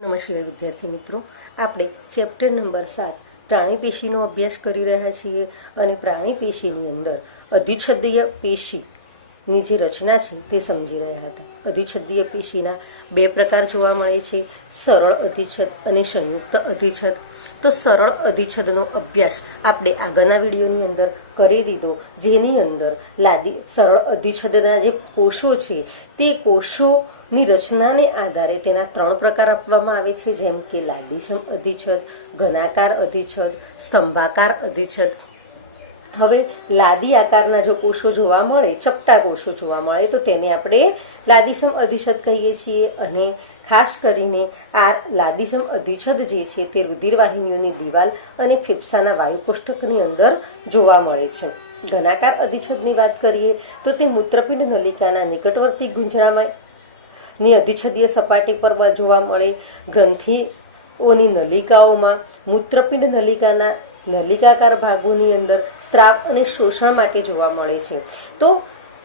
નમસ્કાર વિદ્યાર્થી મિત્રો, આપણે ચેપ્ટર નંબર 7 પ્રાણી પેશીનો અભ્યાસ કરી રહ્યા છીએ અને પ્રાણી પેશીની અંદર અધિચ્છદીય પેશીની જે રચના છે તે સમજી રહ્યા હતા. અધિચ્છદીય પેશીના બે પ્રકાર જોવા મળે છે, સરળ અધિચ્છદ અને સંયુક્ત અધિચ્છદ. તો સરળ અધિચ્છદનો અભ્યાસ આપણે આગળના વિડીયોની અંદર કરી દીધો, જેની અંદર સરળ અધિચ્છદના જે કોષો છે તે કોષોની રચનાને આધારે તેના 3 પ્રકાર આપવામાં આવે છે, જેમ કે લાદીસમ અધિચ્છદ, ઘનાકાર અધિચ્છદ, સ્તંભાકાર અધિચ્છદ. હવે લાદી આકારના જો કોષો જોવા મળે, ચપટા કોષો જોવા મળે, તો તેને આપણે લાદીસમ અધિચ્છદ કહીએ છીએ. અને ખાસ કરીને આ લાદીસમ અધિચ્છદ જે છે તે રુધિરવાહિનીઓની દિવાલ અને ફેફસાના વાયુ કોષ્ટકની અંદર જોવા મળે છે. ઘનાકાર અધિચ્છદની વાત કરીએ તો તે મૂત્રપિંડ નલિકાના નિકટવર્તી ગુંજરામાં ની અધિચ્છદીય સપાટી પર જોવા મળે. ગ્રંથિઓની નલિકાઓમાં મૂત્રપિંડ નલિકાના નલિકાકાર ભાગોની અંદર સ્ત્રાવ અને શોષણ માટે જોવા મળે છે. તો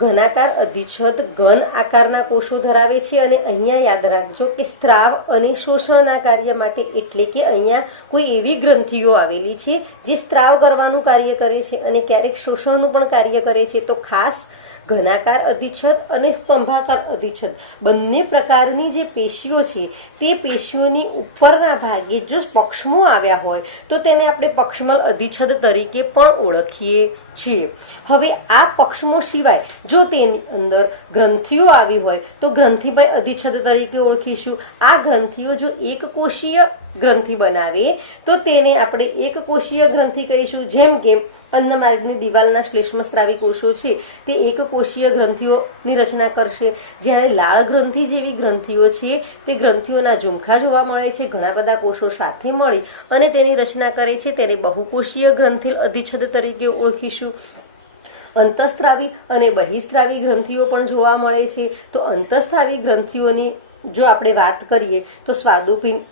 ઘનાકાર અધિચ્છદ ઘન આકારના કોષો ધરાવે છે અને અહીંયા યાદ રાખજો કે સ્ત્રાવ અને શોષણના કાર્ય માટે, એટલે કે અહીંયા કોઈ એવી ગ્રંથિઓ આવેલી છે જે સ્ત્રાવ કરવાનું કાર્ય કરે છે અને ક્યારેક શોષણનું પણ કાર્ય કરે છે. તો ખાસ ઘનાકાર અધિચ્છદ અને સ્તંભાકાર અધિચ્છદ બંને પ્રકારની જે પેશીઓ છે તે પેશીઓની ઉપરના ભાગે જો પક્ષમો આવ્યા હોય તો તેને આપણે પક્ષમલ અધિચ્છદ તરીકે પણ ઓળખીએ છીએ. હવે આ પક્ષમો સિવાય જો તેની અંદર ગ્રંથિઓ આવી હોય તો ગ્રંથિમય અધિચ્છદ તરીકે ઓળખીશું. આ ગ્રંથિઓ જો એક કોષીય ગ્રંથિ બનાવે તો તેને આપણે એક કોષીય ગ્રંથિ કહીશું. જેમ કે અન્નમાર્ગની દિવાલના શ્લેષ્મસ્ત્રાવી કોષો છે તે એક કોષીય ગ્રંથિઓની રચના કરશે, જ્યારે લાળ ગ્રંથિ જેવી ગ્રંથિઓ છે તે ગ્રંથિઓના ઝુમખા જોવા મળે છે, ઘણા બધા કોષો સાથે મળી અને તેની રચના કરે છે, તેને બહુકોષીય ગ્રંથિલ અધિચ્છદ તરીકે ઓળખીશું. અંતઃસ્ત્રાવી અને બહિસ્ત્રાવી ગ્રંથિઓ પણ જોવા મળે છે. તો અંતઃસ્ત્રાવી ગ્રંથિઓની જો આપણે વાત કરીએ તો સ્વાદુપિંડ,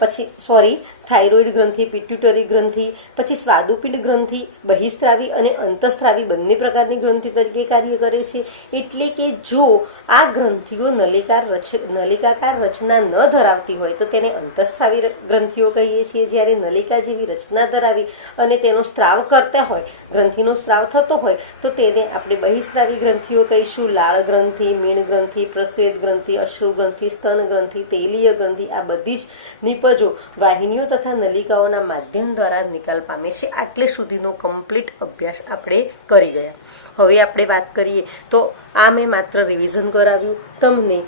પછી થાઇરોઇડ ગ્રંથિ, પિટ્યુટરી ગ્રંથિ, પછી સ્વાદુપિંડ ગ્રંથિ બહિસ્ત્રાવી અને અંતઃસ્ત્રાવી બંને પ્રકારની ગ્રંથિ તરીકે કાર્ય કરે છે. એટલે કે જો આ ગ્રંથિઓ નલિકાકાર રચના ન ધરાવતી હોય તો તેને અંતઃસ્ત્રાવી ગ્રંથિઓ કહીએ છીએ, જ્યારે નલિકા જેવી રચના ધરાવી અને તેનો સ્ત્રાવ કરતા હોય, ગ્રંથિનો સ્ત્રાવ થતો હોય તો તેને આપણે બહિસ્ત્રાવી ગ્રંથિઓ કહીશું. લાળ ગ્રંથિ, મીણ ગ્રંથિ, પ્રસ્વેદ ગ્રંથિ, અશ્રુ ગ્રંથિ, સ્તન ગ્રંથિ, તૈલીય ગ્રંથિ, આ બધી જ નિપજો વાહિનીઓ તથા નલિકાઓના માધ્યમ દ્વારા નિકાલ પામે છે. આટલે સુધીનો કમ્પ્લીટ અભ્યાસ આપણે કરી ગયા. હવે આપણે વાત કરીએ તો આ મેં માત્ર રિવિઝન કરાવ્યું તમને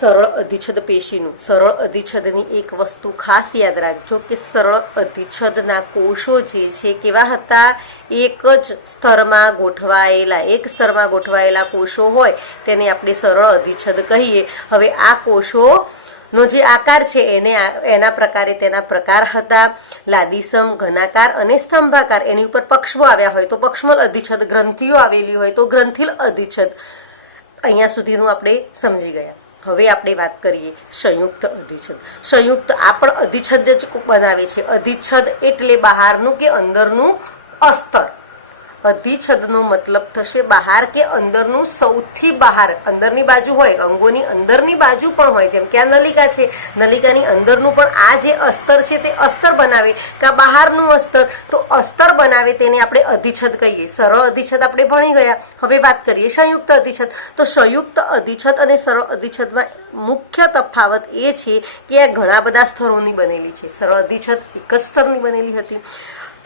સરળ અધિચ્છદ પેશીનું. સરળ અધિચ્છદની એક વસ્તુ ખાસ યાદ રાખજો કે સરળ અધિચ્છદના કોષો જે છે કેવા હતા, એક સ્તરમાં ગોઠવાયેલા કોષો હોય તેને આપણે સરળ અધિચ્છદ કહીએ. હવે આ કોષો નો જે આકાર છે એના પ્રકારે તેના પ્રકાર હતા લાદીસમ, ઘનાકાર અને સ્તંભાકાર. એની ઉપર પક્ષમો આવ્યા હોય તો પક્ષમલ અધિચ્છદ, ગ્રંથિઓ આવેલી હોય તો ગ્રંથિલ અધિચ્છદ. અહીંયા સુધીનું આપણે સમજી ગયા. હવે આપણે વાત કરીએ સંયુક્ત અધિચ્છદ. સંયુક્ત આ પણ અધિચ્છદ જ બનાવે છે. અધિચ્છદ એટલે બહારનું કે અંદરનું અસ્તર. અધિચ્છદનો મતલબ થશે બહાર કે અંદરનું, સૌથી બહાર અંદરની બાજુ હોય, અંગોની અંદરની બાજુ પણ હોય, જેમ કે આ નલિકા છે, નલિકાની અંદરનું પણ આ જે અસ્તર છે તે અસ્તર બનાવે કે બહારનું અસ્તર, તો અસ્તર બનાવે તેને આપણે અધિચ્છદ કહીએ. સરળ અધિચ્છદ આપણે ભણી ગયા. હવે વાત કરીએ સંયુક્ત અધિચ્છદ. તો સંયુક્ત અધિચ્છદ અને સરળ અધિચ્છદમાં મુખ્ય તફાવત એ છે કે આ ઘણા બધા સ્તરોની બનેલી છે. સરળ અધિચ્છદ એક જ સ્તરની બનેલી હતી,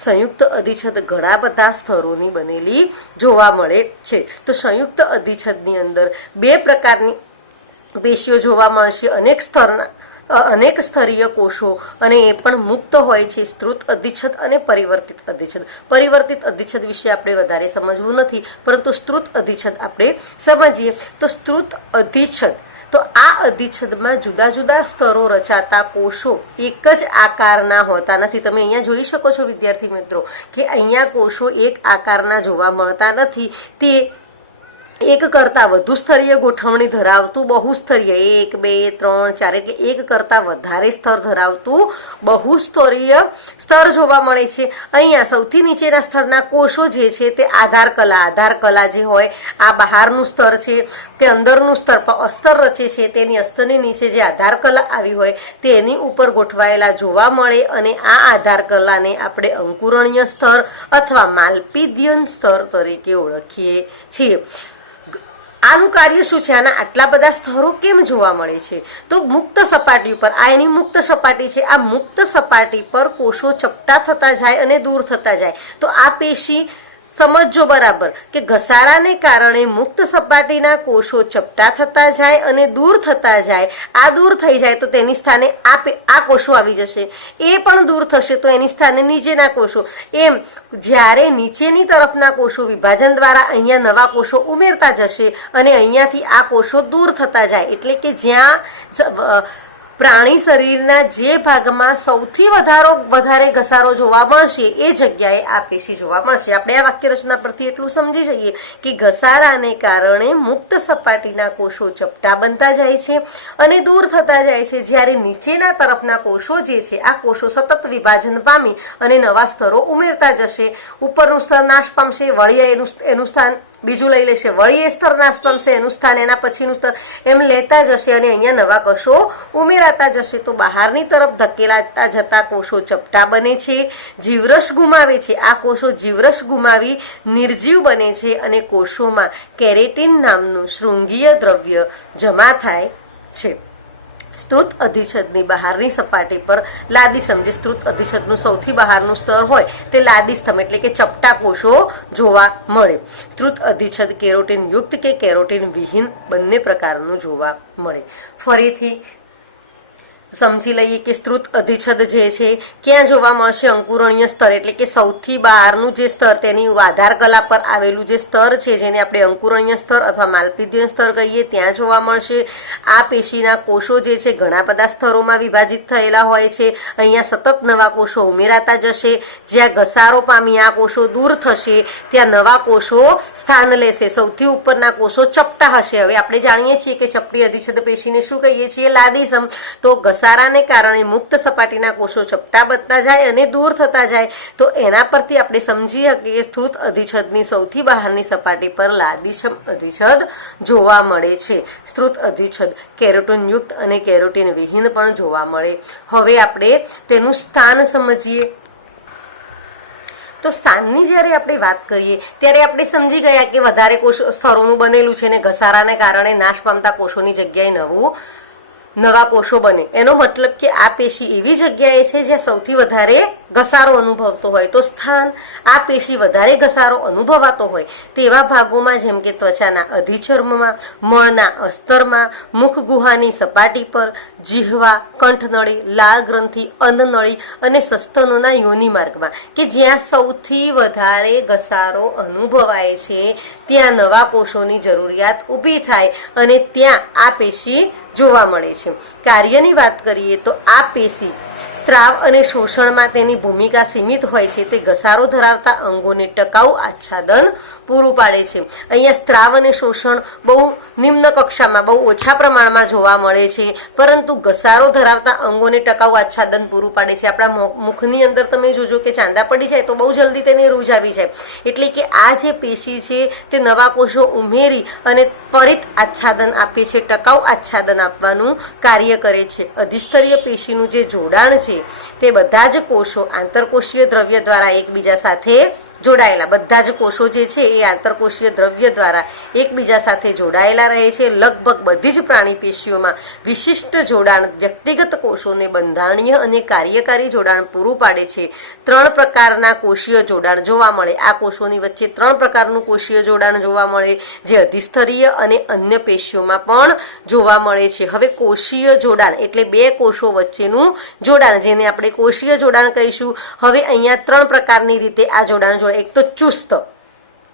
સંયુક્ત અધિચ્છદ ઘણા બધા સ્તરોની બનેલી જોવા મળે છે. તો સંયુક્ત અધિચ્છદની અંદર બે પ્રકારની પેશીઓ જોવા મળશે, અનેક સ્તરીય કોષો, અને એ પણ મુક્ત હોય છે. સ્ત્રુત અધિચ્છદ અને પરિવર્તિત અધિચ્છદ. પરિવર્તિત અધિચ્છદ વિશે આપણે વધારે સમજવું નથી, પરંતુ સ્ત્રુત અધિચ્છદ આપણે સમજીએ. તો સ્ત્રુત અધિચ્છદ, તો આ અધિચ્છદમાં જુદા જુદા સ્તરો રચાતા કોષો એક જ આકારના હોતા નથી. તમે અહીંયા જોઈ શકો છો વિદ્યાર્થી મિત્રો કે અહીંયા કોષો એક આકારના જોવા મળતા નથી. તે એક કરતાં વધુ સ્તરીય ગોઠવણી ધરાવતું બહુસ્તરીય 1 2 3 4 એટલે એક કરતાં વધારે સ્તર ધરાવતું બહુસ્તરીય સ્તર જોવા મળે છે। અહીંયા સૌથી નીચેના સ્તરના કોષો જે છે તે આધાર કલા જે હોય આ બહારનું સ્તર છે તે અંદરનું સ્તર અસ્તર રચે છે તેની અસ્તરની નીચે જે આધાર કલા આવી હોય તેની ઉપર ગોઠવાયેલા જોવા મળે અને આ આધાર કલાને આપણે અંકુરણીય સ્તર અથવા માલ્પીડિયન સ્તર તરીકે ઓળખીએ છીએ। આનું કાર્ય શું છે? આના આટલા બધા સ્તરો કેમ જોવા મળે છે? તો મુક્ત સપાટી ઉપર આ એની મુક્ત સપાટી છે। આ મુક્ત સપાટી પર કોષો ચપટા થતા જાય અને દૂર થતા જાય। તો આ પેશી સમજો બરાબર કે ઘસારાને કારણે મુક્ત સપાટીના કોષો ચપટા થતા જાય અને દૂર થતા જાય। આ દૂર થઈ જાય તો તેની સ્થાને આ કોષો આવી જશે, એ પણ દૂર થશે તો એની સ્થાને નીચેના કોષો। એમ જ્યારે નીચેની તરફના કોષો વિભાજન દ્વારા અહીંયા નવા કોષો ઉમેરતા જશે અને અહીંયાથી આ કોષો દૂર થતા જાય એટલે કે જ્યાં પ્રાણી શરીરના જે ભાગમાં સૌથી વધારે ઘસારો જોવા મળશે એ જગ્યાએ આ પેશી જોવા મળશે। આપણે આ વાક્ય રચના પરથી એટલું સમજી જઈએ કે ઘસારાને કારણે મુક્ત સપાટીના કોષો ચપટા બનતા જાય છે અને દૂર થતા જાય છે, જ્યારે નીચેના તરફના કોષો જે છે આ કોષો સતત વિભાજન પામી અને નવા સ્તરો ઉમેરતા જશે। ઉપરનું સ્તર નાશ પામશે, વળી એનું સ્થાન બીજું લઈ લેશે, વળી એ સ્તર નાશ પામશે, એનું સ્થાન એના પછીનું સ્તર, એમ લેતા જશે અને અહીંયા નવા કોષો ઉમેરાતા જશે। તો બહારની તરફ ધકેલાતા જતા કોષો ચપટા બને છે, જીવરસ ગુમાવે છે। આ કોષો જીવરસ ગુમાવી નિર્જીવ બને છે અને કોષોમાં કેરેટીન નામનું શૃંગીય દ્રવ્ય જમા થાય છે। સ્ત્રુત અધિચ્છદની બહારની સપાટી પર લાદીસ્તંભ, જે સ્ત્રુત અધિચ્છદનું સૌથી બહારનું સ્તર હોય તે લાદીસ્તંભ એટલે કે ચપટા કોષો જોવા મળે। સ્ત્રુત અધિચ્છદ કેરોટીન યુક્ત કે કેરોટીન વિહીન બંને પ્રકારનું જોવા મળે। ફરીથી સમજી લઈએ કે સ્ત્રુત અધિચ્છદ જે છે ક્યાં જોવા મળશે? અંકુરણીય સ્તર એટલે કે સૌથી બહારનું જે સ્તર તેની આધાર કલા પર આવેલું જે સ્તર છે જેને આપણે અંકુરણીય સ્તર અથવા માલ્પીડિયન સ્તર કહીએ ત્યાં જોવા મળશે। આ પેશીના કોષો જે છે ઘણા બધા સ્તરોમાં વિભાજિત થયેલા હોય છે, અહીંયા સતત નવા કોષો ઉમેરાતા જશે। જ્યાં ઘસારો પામી આ કોષો દૂર થશે ત્યાં નવા કોષો સ્થાન લેશે। સૌથી ઉપરના કોષો ચપટા હશે। હવે આપણે જાણીએ છીએ કે ચપટી અધિચ્છદ પેશીને શું કહીએ છીએ? લાદીસ્તંભ। તો ઘસારાને કારણે મુક્ત સપાટીના કોષો ચપટા બનતા જાય અને દૂર થતા જાય તો એના પરથી આપણે સમજીએ કે સ્ત્રુત અધિચ્છદની સૌથી બહારની સપાટી પર લાદીસ્તંભ અધિચ્છદ જોવા મળે છે। સ્ત્રુત અધિચ્છદ કેરોટીન યુક્ત અને કેરોટીન વિહીન પણ જોવા મળે। હવે આપણે તેનું સ્થાન સમજીએ। તો સ્થાનની જ્યારે આપણે વાત કરીએ ત્યારે આપણે સમજી ગયા કે વધારે કોષ સ્તરોનું બનેલું છે અને ઘસારાને કારણે નાશ પામતા કોષોની જગ્યાએ નવા કોષો બને। એનો મતલબ કે આ પેશી એવી જગ્યાએ છે જ્યાં સૌથી વધારે ઘસારો અનુભવતો હોય। તો સ્થાન આ પેશી વધારે ઘસારો અનુભવાતો હોય તેવા ભાગોમાં જેમ કે ત્વચાના અધિચર્મમાં, મળના અસ્તરમાં, મુખ ગુહાની સપાટી પર, જીહવા, કંઠનળી, લાળ ગ્રંથિ, અન્નનળી અને સસ્તનોના યોનિ માર્ગમાં કે જ્યાં સૌથી વધારે ઘસારો અનુભવાય છે ત્યાં નવા કોષોની જરૂરિયાત ઊભી થાય અને ત્યાં આ પેશી જોવા મળે છે। કાર્યની વાત કરીએ તો આ પેશી સ્ત્રાવ અને શોષણમાં તેની ભૂમિકા સીમિત હોય છે। તે ઘસારો ધરાવતા અંગોને ટકાઉ આચ્છાદન પૂરું પાડે છે। અહીંયા સ્ત્રાવ અને શોષણ બહુ નિમ્ન કક્ષામાં બહુ ઓછા પ્રમાણમાં જોવા મળે છે, પરંતુ ઘસારો ધરાવતા અંગોને ટકાઉ આચ્છાદન પૂરું પાડે છે। આપણા મુખની અંદર તમે જોજો કે ચાંદા પડી જાય તો બહુ જલ્દી તેને રૂજ આવી જાય, એટલે કે આ જે પેશી છે તે નવા કોષો ઉમેરી અને ત્વરિત આચ્છાદન આપે છે, ટકાઉ આચ્છાદન આપવાનું કાર્ય કરે છે। અધિસ્તરીય પેશીનું જે જોડાણ છે તે બધા જ કોષો આંતરકોષીય દ્રવ્ય દ્વારા એકબીજા સાથે જોડાયેલા, બધા જ કોષો જે છે એ આંતરકોષીય દ્રવ્ય દ્વારા એકબીજા સાથે જોડાયેલા રહે છે। લગભગ બધી જ પ્રાણી પેશીઓમાં વિશિષ્ટ જોડાણ વ્યક્તિગત કોષોને બંધારણીય અને કાર્યકારી જોડાણ પૂરું પાડે છે। 3 પ્રકારના કોષીય જોડાણ જોવા મળે। આ કોષોની વચ્ચે 3 પ્રકારનું કોષીય જોડાણ જોવા મળે જે અધિસ્તરીય અને અન્ય પેશીઓમાં પણ જોવા મળે છે। હવે કોષીય જોડાણ એટલે બે કોષો વચ્ચેનું જોડાણ જેને આપણે કોષીય જોડાણ કહીશું। હવે અહીંયા 3 પ્રકારની રીતે આ જોડાણ જોડાય। એક તો ચુસ્ત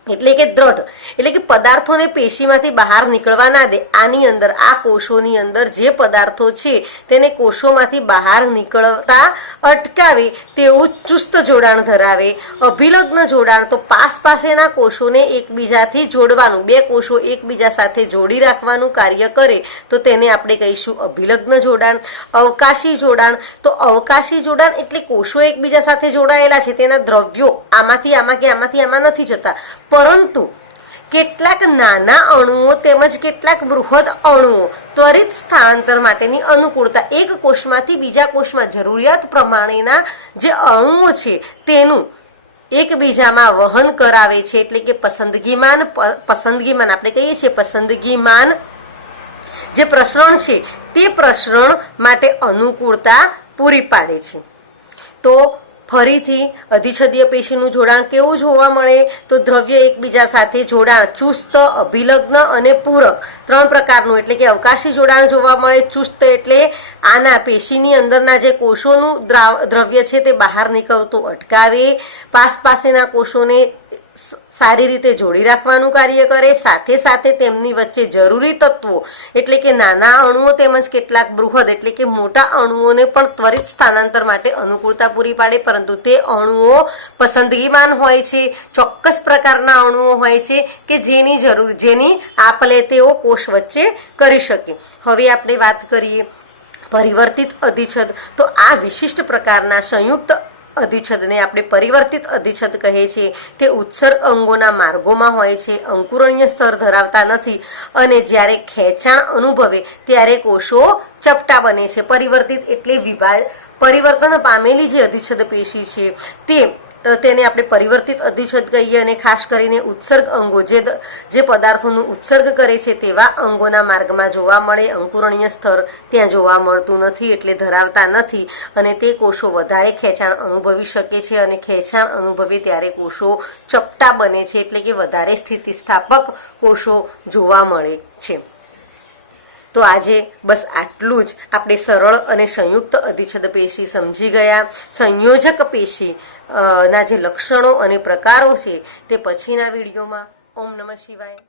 એટલે કે દ્રઢ, એટલે કે પદાર્થોને પેશીમાંથી બહાર નીકળવા ના દે. આની અંદર, આ કોષોની અંદર જે પદાર્થો છે તેને કોષોમાંથી બહાર નીકળતા અટકાવે તેવું ચુસ્ત જોડાણ ધરાવે. અભિલગ્ન જોડાણ તો પાસેના કોષોને એકબીજાથી જોડવાનું, બે કોષો એકબીજા સાથે જોડી રાખવાનું કાર્ય કરે તો તેને આપણે કહીશું અભિલગ્ન જોડાણ. અવકાશી જોડાણ તો અવકાશી જોડાણ એટલે કોષો એકબીજા સાથે જોડાયેલા છે, તેના દ્રવ્યો આમાંથી આમાં કે આમાંથી આમાં નથી જતા, પરંતુ કેટલાક નાના અણુઓ તેમજ કેટલાક બૃહદ અણુઓ ત્વરિત સ્થળાંતર માટેની અનુકૂળતા, એક કોષમાંથી બીજા કોષમાં જરૂરિયાત પ્રમાણેના જે અણુઓ છે તેનું એકબીજામાં વહન કરાવે છે. એટલે કે પસંદગીમાન આપણે કહીએ છીએ, પસંદગીમાન જે પ્રસરણ છે તે પ્રસરણ માટે અનુકૂળતા પૂરી પાડે છે. તો ફરીથી અધિછદીય પેશીનું જોડાણ કેવું જોવા મળે? તો દ્રવ્ય એકબીજા સાથે જોડાણ ચુસ્ત, અભિલગ્ન અને પૂરક, ત્રણ પ્રકારનું. એટલે કે અવકાશી જોડાણ જોવા મળે. ચુસ્ત એટલે આના પેશીની અંદરના જે કોષોનું દ્રવ્ય છે તે બહાર નીકળતું અટકાવે, પાસેના કોષોને સારી રીતે જોડી રાખવાનું કાર્ય કરે, સાથે સાથે તેમની વચ્ચે જરૂરી તત્વો એટલે કે નાના અણુઓ તેમજ કેટલાક બૃહદ એટલે કે મોટા અણુઓને પણ ત્વરિત સ્થાનાંતર માટે અનુકૂળતા પૂરી પાડે. પરંતુ તે અણુઓ પસંદગીમાન હોય છે, ચોક્કસ પ્રકારના અણુઓ હોય છે કે જેની આપલે તેઓ કોષ વચ્ચે કરી શકે. હવે આપણે વાત કરીએ પરિવર્તિત અધિચ્છદ. તો આ વિશિષ્ટ પ્રકારના સંયુક્ત અધિચ્છદને આપણે પરિવર્તિત અધિચ્છદ કહે છે. તે ઉત્સર્ગ અંગોના માર્ગોમાં હોય છે, અંકુરણીય સ્તર ધરાવતા નથી અને જ્યારે ખેંચાણ અનુભવે ત્યારે કોષો ચપટા બને છે. પરિવર્તિત એટલે પરિવર્તન પામેલી જે અધિચ્છદ પેશી છે તેને આપણે પરિવર્તિત અધિચ્છદ કહીએ. અને ખાસ કરીને ઉત્સર્ગ અંગો જે પદાર્થોનું ઉત્સર્ગ કરે છે તેવા અંગોના માર્ગમાં જોવા મળે. અંકુરણીય સ્તર ત્યાં જોવા મળતું નથી એટલે ધરાવતા નથી, અને તે કોષો વધારે ખેંચાણ અનુભવી શકે છે, અને ખેંચાણ અનુભવે ત્યારે કોષો ચપટા બને છે, એટલે કે વધારે સ્થિતિસ્થાપક કોષો જોવા મળે છે. તો આજે બસ આટલું જ. આપણે સરળ અને સંયુક્ત અધિચ્છદ પેશી સમજી ગયા. સંયોજક પેશી ના જે લક્ષણો અને પ્રકારો છે તે પછીના વિડીયોમાં. ઓમ નમઃ શિવાય.